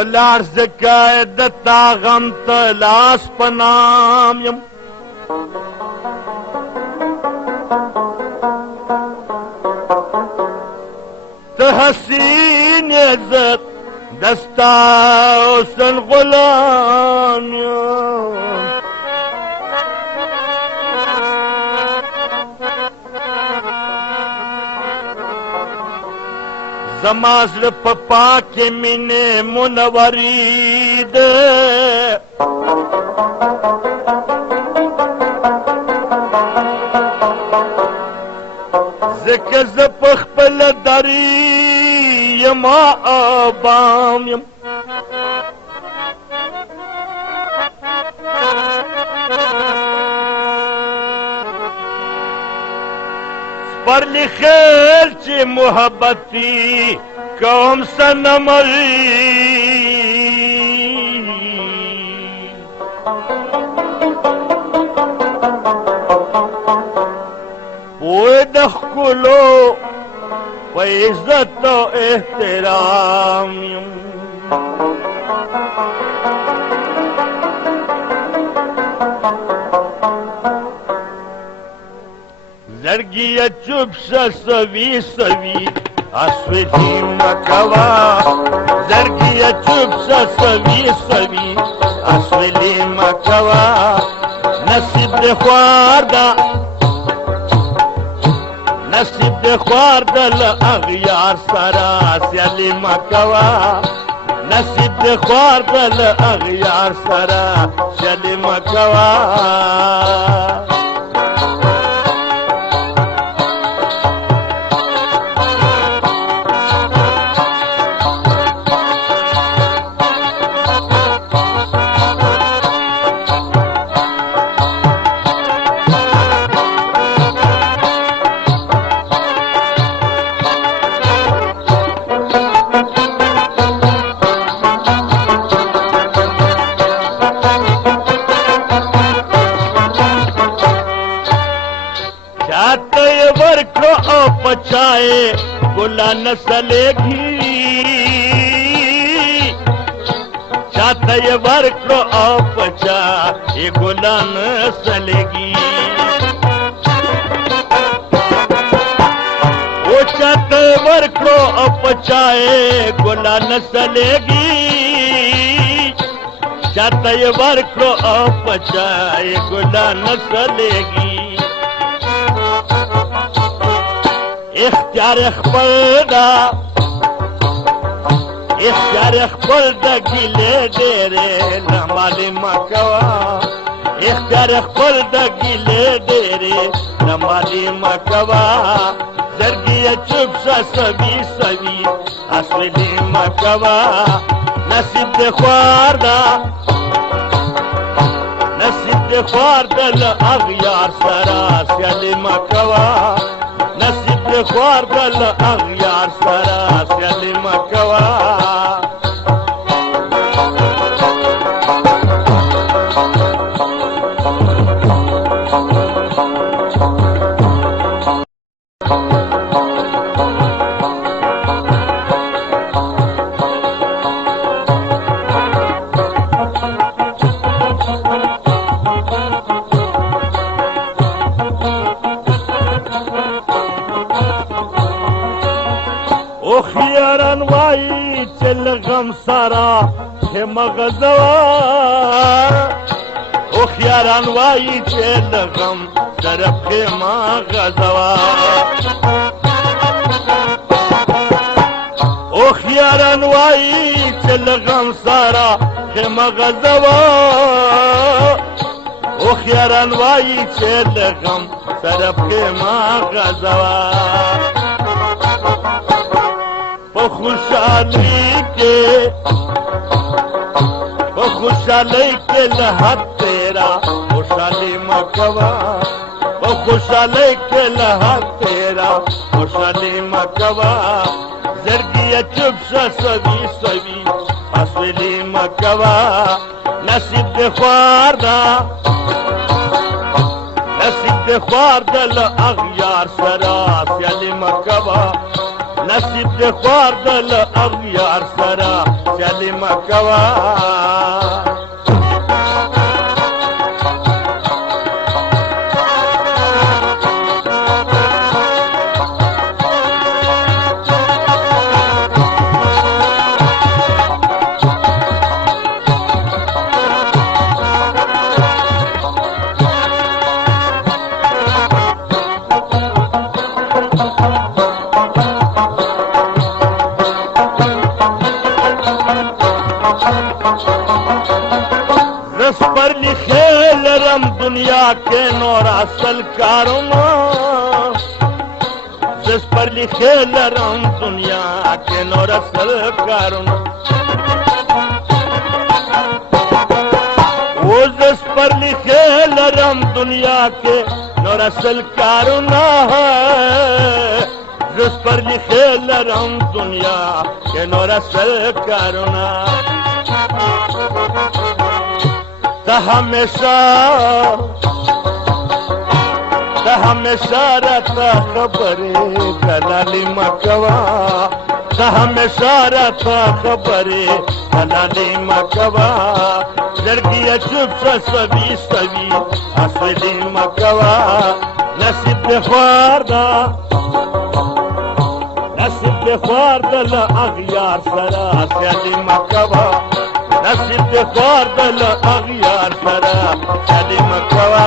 ولاړ زکه د تا غم ته لاس په نام یم ته حسین عزت دستا حسن غلام یم زما زړه په پاکې مینې منوري ده ځکه زه په خپله دري یما ابام یم سپرلی خیل چې محبتي کوم سنمري پوه د ښکلو په عزت او احترام یم زړګیه چوپ شه سوي سوي اسودي مکوا زړګیه چوپ شه سوي سوي اسودي مکوا نصیب د خوار دا نصیب د خوار د اغیار سرا سیالي مکوا نصیب د خوار د اغیار سرا سیالي مکوا पचाए गुला न सलेगी चाहता ये वर्क पचा ये गुला न सलेगी वो चाहते वर्क पचाए गुला न सलेगी चाहता ये वर्क पचाए गुला न सलेगी اختیار خپل دا اختیار خپل دا ګیلې ډېرې نه معلومه کوه اختیار خپل دا ګیلې ډېرې نه معلومه کوه زړګیه چوپ شه سوي سوي اسودي مه کوه نصیب د خوار دا نصیب د خوار د له اغیار سره سیالي مه کوه نصیب د خوار د له اغیار سره سیالي مه کوه خياران واي چل غم سارا ہے مغزوا او خياران واي چل غم طرف ہے مغزوا او خياران واي چل غم سارا ہے مغزوا او خياران واي چل غم طرف ہے مغزوا خوشحالی کے لحظ تیرا خوشحالی مکوا خوشحالی کے لحظ تیرا خوشحالی مکوا زړګیه چوپ شه سوي سوي اسودي مکوا نصیب د خوار دا نصیب د خوار د له اغیار سره سیالي مکوا نصیب د خوار دل اغیار سرا چلی مکوا रस पर लिखे लरम दुनिया के नौर असल कारोना रस पर लिखे लरम दुनिया के नौर असल कारोना वो रस पर लिखे लरम दुनिया के नौर असल कारोना है रस पर लिखे लरम दुनिया के नौर असल कारोना हमेशा रहता खबरे दलाली मकवा हमेशा रहता खबरे दलाली मकवा लड़की चुप सभी सभी असली मकवा नसीब ख्वार दल अगियार सरा असली मकवा नसीब ख्वार दल अगियार सरा चली मकवा